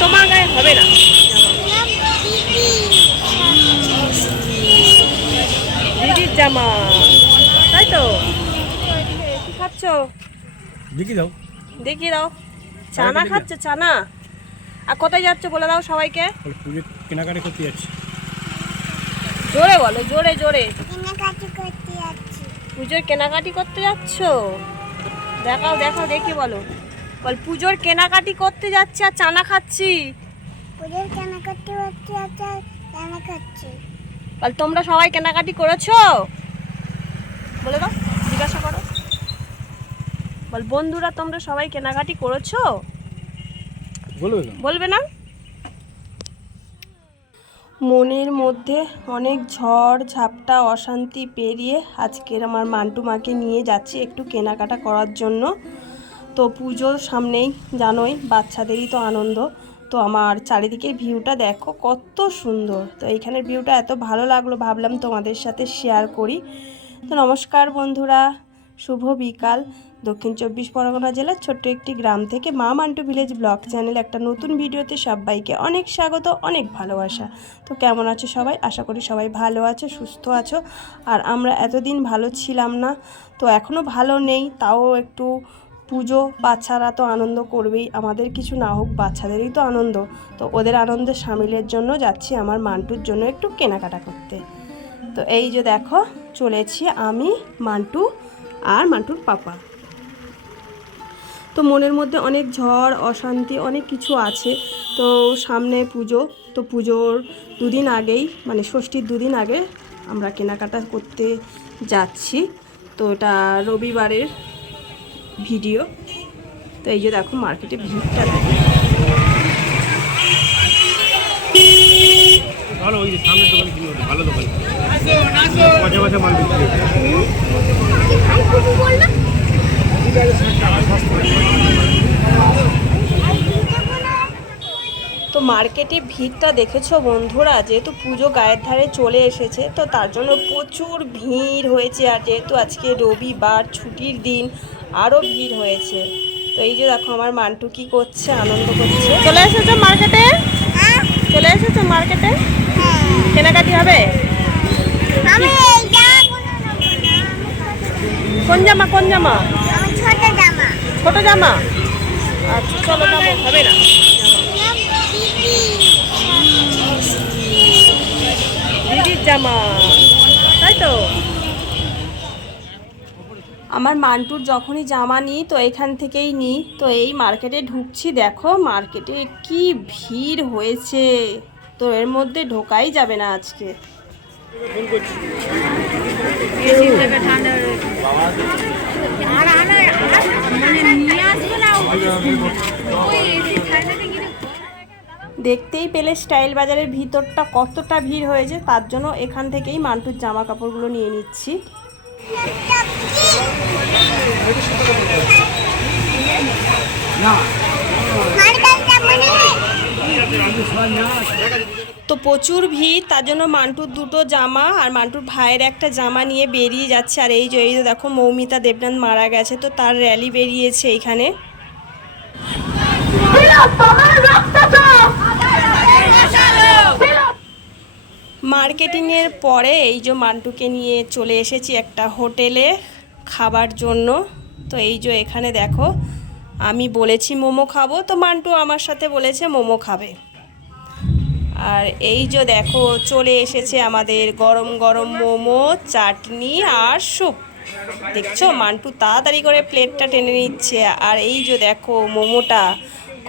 তোমার গায়ে হবে না। দিদির জামা। তাই তো? কি খাচ্ছ? দেখি দাও। দেখি দাও। চানা খাচ্ছে? চানা? আর কোথায় যাচ্ছ বলে দাও সবাইকে। পুজোর কেনাকাটা করতে যাচ্ছি। জোরে বলো জোরে জোরে। কেনাকাটি করতে যাচ্ছি। পুজোর কেনাকাটি করতে যাচ্ছ? দেখাও দেখাও দেখি বলো। বল পুজোর কেনাকাটি করতে যাচ্ছি আর চানা খাচ্ছি। পুজোর কেনাকাটি করতে যাচ্ছি আর কেনা খাচ্ছি। বল তোমরা সবাই কেনাকাটি করেছ? বলে দাও জিজ্ঞাসা করো। বল বন্ধুরা তোমরা সবাই কেনাকাটি করেছ? বলবে তো বলবে না? মনের মধ্যে অনেক ঝড় ঝাপটা অশান্তি পেরিয়ে আজকের আমার মান্টু মাকে নিয়ে যাচ্ছি একটু কেনাকাটা করার জন্য। তো পুজোর সামনেই জানোই বাচ্চাদেরই তো আনন্দ। তো আমার চারিদিকে ভিউটা দেখো কত সুন্দর। তো এইখানের ভিউটা এত ভালো লাগল ভাবলাম তোমাদের সাথে শেয়ার করি। তো নমস্কার বন্ধুরা, শুভ বিকাল। দক্ষিণ চব্বিশ পরগনা জেলার ছোট্ট একটি গ্রাম থেকে মা মান্টু ভিলেজ ব্লগ চ্যানেল একটা নতুন ভিডিওতে সবাইকে অনেক স্বাগত, অনেক ভালোবাসা। তো কেমন আছো সবাই? আশা করি সবাই ভালো আছো, সুস্থ আছো। আর আমরা এতদিন ভালো ছিলাম না। তো এখনও ভালো নেই, তাও একটু পুজো, বাচ্চারা তো আনন্দ করবেই। আমাদের কিছু না হোক, বাচ্চাদেরই তো আনন্দ। তো ওদের আনন্দে সামিলের জন্য যাচ্ছি আমার মান্টুর জন্য একটু কেনাকাটা করতে। তো এই যে দেখো, চলেছি আমি, মান্টু আর মান্টুর পাপা। তো মনের মধ্যে অনেক ঝড়, অশান্তি অনেক কিছু আছে। তো সামনে পুজো, তো পুজোর দুদিন আগেই মানে ষষ্ঠীর দুদিন আগে আমরা কেনাকাটা করতে যাচ্ছি। তো এটা রবিবারের ভিডিও। তো এই যে দেখো মার্কেটে ভিড়টা। ভালো ওই যে সামনের দোকানে কিনে ভালো দোকান। মাঝে মাঝে মাল বিক্রি। তো মার্কেটে ভিড়টা দেখেছ বন্ধুরা? যেহেতু পুজো গায়ের ধারে চলে এসেছে তো তার জন্য প্রচুর ভিড় হয়েছে আর যেহেতু আজকে রবিবার ছুটির দিন আরও ভিড় হয়েছে। তো এই যে দেখো আমার মান্টু কি করছে আনন্দ করছে। চলে এসেছ মার্কেটে? চলে এসেছ মার্কেটে? কেনাকাটি হবে? কোন জামা কোন জামা? ছোট জামা। ছোট জামা? আচ্ছা চলো হবে না। জামা। তাই তো? আমার মান্টুর যখনই জামা নিই তো এখান থেকেই নিই। তো এই মার্কেটে ঢুকছি দেখো মার্কেটে কি ভিড় হয়েছে। তো এর মধ্যে ঢোকাই যাবে না আজকে। দেখতেই পেলে স্টাইল বাজারের ভিতরটা কতটা ভিড় হয়েছে, তার জন্য এখান থেকেই মান্টুর জামা কাপড়গুলো নিয়ে নিচ্ছি। তো প্রচুর ভিড়, তার জন্য মান্টুর দুটো জামা আর মান্টুর ভাইয়ের একটা জামা নিয়ে বেরিয়ে যাচ্ছে। আর এই যে, এই দেখো, মৌমিতা দেবনাথ মারা গেছে, তো তার র্যালি বেরিয়েছে এইখানে মার্কেটিংয়ের পরে এই যে মান্টুকে নিয়ে চলে এসেছি একটা হোটেলে খাবার জন্য। তো এই যে এখানে দেখো, আমি বলেছি মোমো খাব, তো মান্টু আমার সাথে বলেছে মোমো খাবে। আর এই যে দেখো, চলে এসেছে আমাদের গরম গরম মোমো, চাটনি আর স্যুপ। দেখছ? মান্টু তাড়াতাড়ি করে প্লেটটা টেনে নিচ্ছে। আর এই যে দেখো, মোমোটা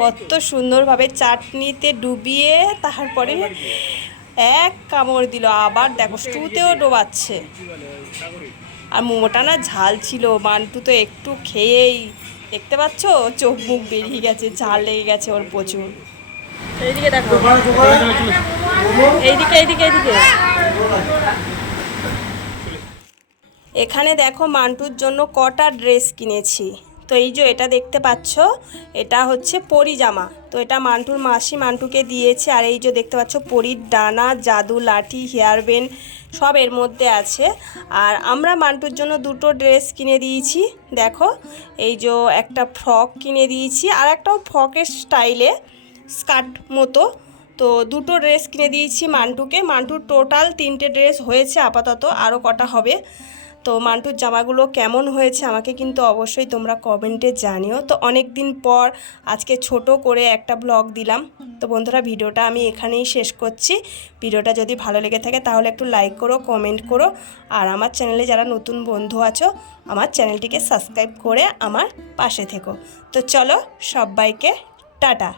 কত সুন্দরভাবে চাটনিতে ডুবিয়ে তারপরে এক কামড় দিল, আবার দেখো স্টুতেও ডোবাচ্ছে। আর মোমোটা না ঝাল ছিল, মান্টু তো একটু খেয়েই, দেখতে পাচ্ছ? চোখ মুখ বেরিয়ে গেছে, ঝাল লেগে গেছে ওর প্রচুর। এইদিকে দেখো। এইদিকে এইদিকে এইদিকে। এখানে দেখো মান্টুর জন্য কটা ড্রেস কিনেছি। তো এই যে এটা দেখতে পাচ্ছ, এটা হচ্ছে পরি জামা। তো এটা মান্টুর মাসি মান্টুকে দিয়েছে, আর এই যে দেখতে পাচ্ছ পরির ডানা, জাদু, লাঠি, হেয়ার ব্যান্ড সব এর মধ্যে আছে। আর আমরা মান্টুর জন্য দুটো ড্রেস কিনে দিয়েছি, দেখো। এই যে একটা ফ্রক কিনে দিয়েছি, আর একটাও ফ্রকের স্টাইলে স্কার্ট মতো। তো দুটো ড্রেস কিনে দিয়েছি মান্টুকে। মান্টুর টোটাল তিনটে ড্রেস হয়েছে আপাতত আরও কটা হবে। তো মান্টুর জামাগুলো কেমন হয়েছে আমাকে কিন্তু অবশ্যই তোমরা কমেন্টে জানিও। তো অনেক দিন পর আজকে ছোট করে একটা ব্লগ দিলাম। তো বন্ধুরা, ভিডিওটা আমি এখানেই শেষ করছি। ভিডিওটা যদি ভালো লেগে থাকে তাহলে একটু লাইক করো, কমেন্ট করো। আর আমার চ্যানেলে যারা নতুন বন্ধু আছো, আমার চ্যানেলটিকে সাবস্ক্রাইব করে আমার পাশে থেকো। তো চলো সবাইকে টাটা।